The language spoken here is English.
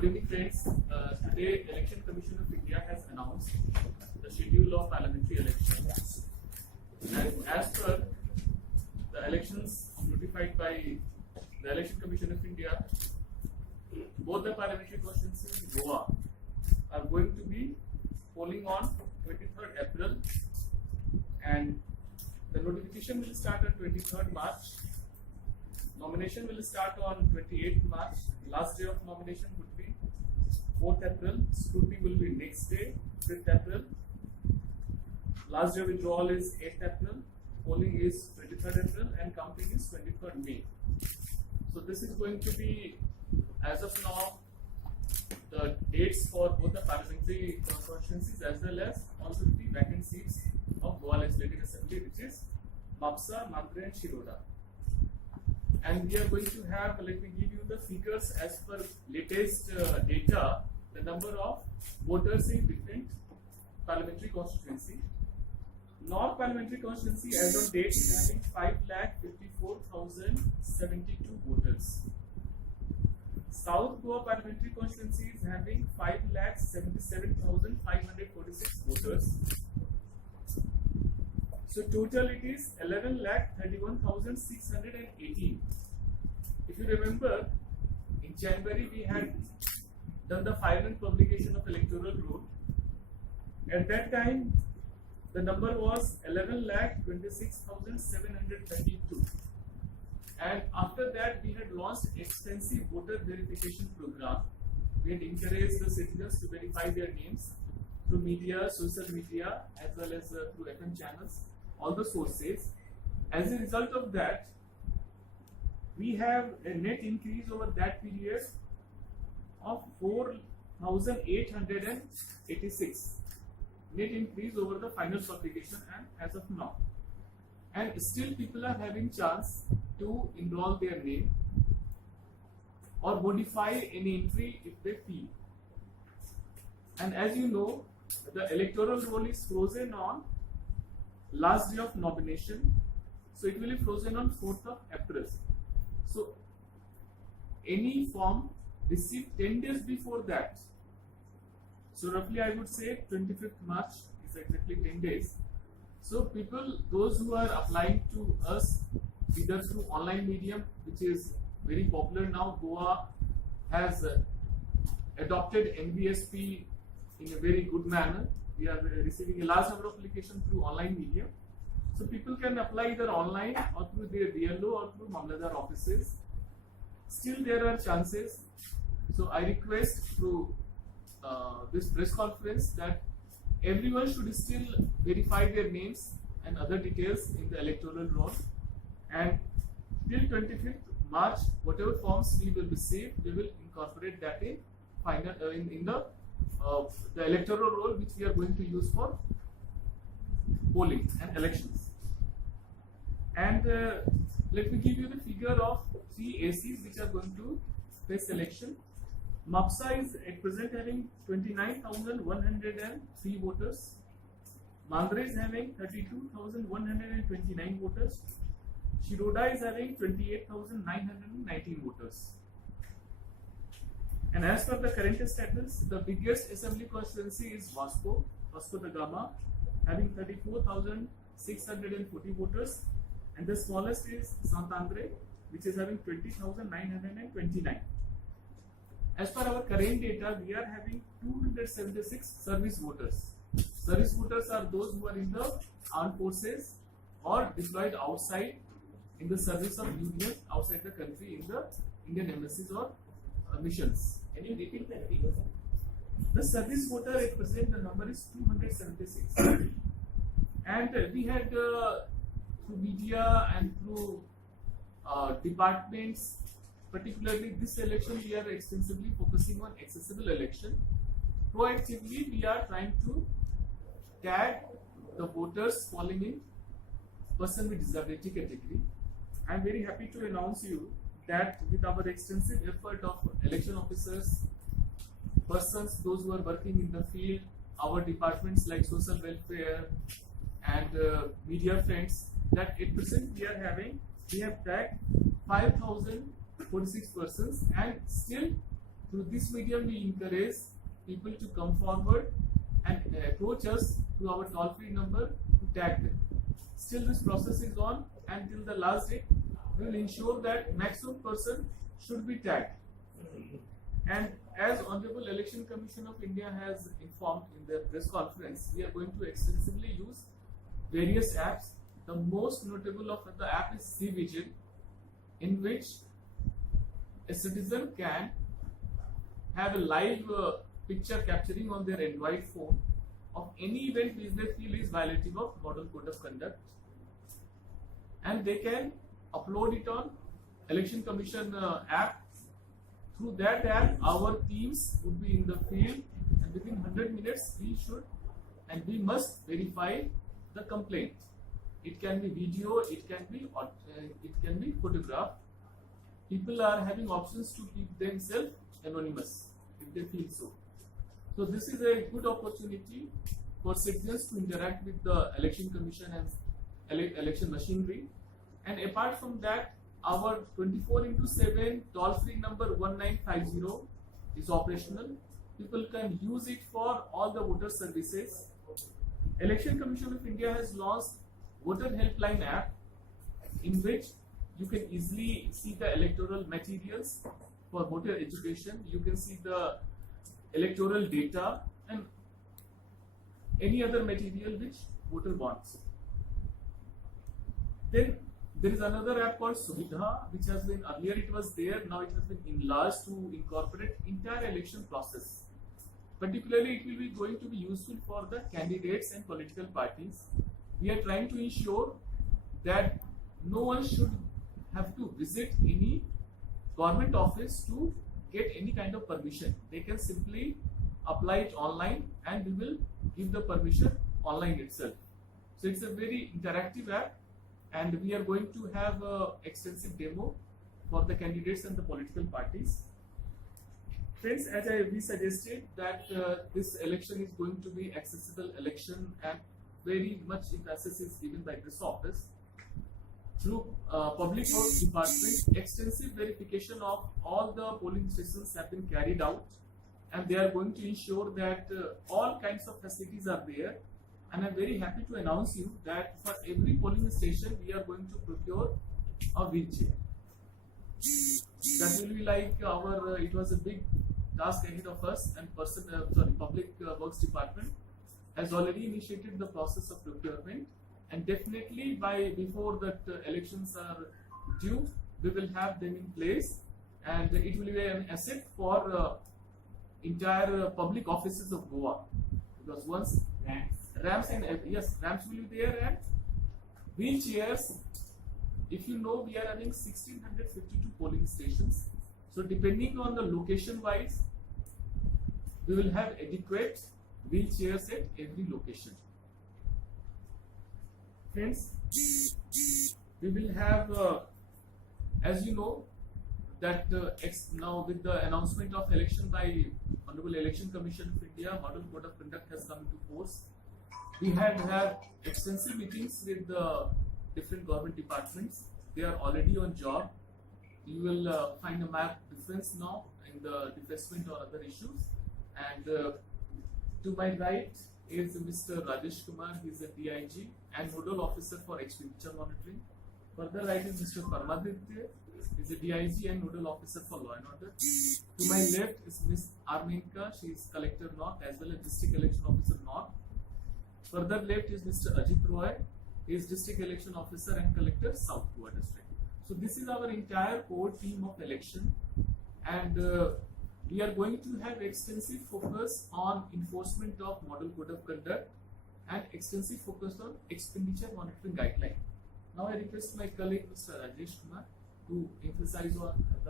Good evening, friends. Today, Election Commission of India has announced the schedule of parliamentary elections. And as per the elections notified by the Election Commission of India, both the parliamentary constituencies in Goa are going to be polling on 23rd April, and the notification will start on 23rd March. Nomination will start on 28th March. Last day of nomination would be 4th April. Scrutiny will be next day, 5th April. Last day of withdrawal is 8th April. Polling is 23rd April and counting is 23rd May. So this is going to be, as of now, the dates for both the parliamentary constituencies as well as also the vacant seats of Goa Legislative Assembly, which is Mapsa, Mandre and Shiroda. And we are going to have, let me give you the figures as per latest data, the number of voters in different parliamentary constituency. North parliamentary constituency as on date is having 5,54,072 voters. South Goa parliamentary constituency is having 5,77,546 voters. So total it is 11,31,618. If you remember, in January we had done the final publication of electoral roll. At that time, the number was 11,26,732. And after that, we had launched extensive voter verification program. We had encouraged the citizens to verify their names through media, social media, as well as through FM channels, all the sources. As a result of that, we have a net increase over that period of 4,886. Net increase over the final publication and as of now. And still people are having chance to enroll their name or modify any entry if they feel. And as you know, the electoral roll is frozen on last day of nomination, so it will be frozen on 4th of April. So any form received 10 days before that, so roughly I would say 25th March is exactly 10 days. So people, those who are applying to us either through online medium, which is very popular now, Goa has adopted NVSP in a very good manner. We are receiving a large number of applications through online medium. So people can apply either online or through their BLO or through Mamladar offices. Still there are chances. So I request through this press conference that everyone should still verify their names and other details in the electoral roll. And till 25th March, whatever forms we will receive, we will incorporate that in final in the electoral roll, which we are going to use for polling and elections. And let me give you the figure of 3 ACs which are going to face election. Mapsa is at present having 29,103 voters. Mandre is having 32,129 voters. Shiroda is having 28,919 voters. And as per the current status, the biggest assembly constituency is Vasco da Gama, having 34,640 voters, and the smallest is Sant Andre, which is having 20,929. As per our current data, we are having 276 service voters. Service voters are those who are in the armed forces or deployed outside in the service of union outside the country in the Indian embassies or missions. Can you repeat the figures? The service voter at present, the number is 276. And we had through media and through departments, particularly this election, we are extensively focusing on accessible election. Proactively, we are trying to tag the voters falling in person with disability category. I am very happy to announce you that with our extensive effort of election officers, persons, those who are working in the field, our departments like social welfare and media friends, that at present we have tagged 5,046 persons, and still Through this medium, we encourage people to come forward and approach us to our toll-free number to tag them. Still, this process is on until the last date. We will ensure that maximum person should be tagged. And as Honorable Election Commission of India has informed in their press conference, we are going to extensively use various apps. The most notable of the app is C-Vigil, in which a citizen can have a live picture capturing on their Android phone of any event which they feel is violative of Model Code of Conduct, and they can upload it on Election Commission app. Through that app, our teams would be in the field, and within 100 minutes we should and we must verify the complaint. It can be video, it can be photograph. People are having options to keep themselves anonymous if they feel so. So this is a good opportunity for citizens to interact with the Election Commission and election machinery. And apart from that, our 24/7 toll-free number 1950 is operational. People can use it for all the voter services. Election Commission of India has launched Voter Helpline app, in which you can easily see the electoral materials for voter education. You can see the electoral data and any other material which voter wants. Then there is another app called Suvidha, which has been earlier it was there, now it has been enlarged to incorporate entire election process. Particularly, it will be going to be useful for the candidates and political parties. We are trying to ensure that no one should have to visit any government office to get any kind of permission. They can simply apply it online and we will give the permission online itself. So it's a very interactive app, and we are going to have an extensive demo for the candidates and the political parties. Friends, as we suggested that this election is going to be accessible election, and very much emphasis is given by this office. Through Public Works Department, extensive verification of all the polling stations have been carried out, and they are going to ensure that all kinds of facilities are there. And I'm very happy to announce you that for every polling station, we are going to procure a wheelchair. That will be like our, it was a big task ahead of us, and Public Works Department has already initiated the process of procurement, and definitely before that elections are due, we will have them in place, and it will be an asset for entire public offices of Goa, because once ramps will be there, and wheelchairs. If you know, we are having 1652 polling stations. So depending on the location wise, we will have adequate wheelchairs at every location. Friends, we will have, as you know, that now with the announcement of election by Honorable Election Commission of India, Model Code of Conduct has come into force. We had extensive meetings with the different government departments. They are already on job. You will find a marked difference now in the defacement or other issues. And to my right is Mr. Rajesh Kumar. He is a DIG and Nodal Officer for Expenditure Monitoring. Further right is Mr. Paramaditya. He is a DIG and Nodal Officer for Law and Order. To my left is Ms. Armenka. She is Collector North as well as District Election Officer North. Further left is Mr. Ajit Roy. He is District Election Officer and Collector South Goa District. So this is our entire core team of election, and we are going to have extensive focus on enforcement of Model Code of Conduct and extensive focus on expenditure monitoring guideline. Now I request my colleague Mr. Rajesh Kumar to emphasize on the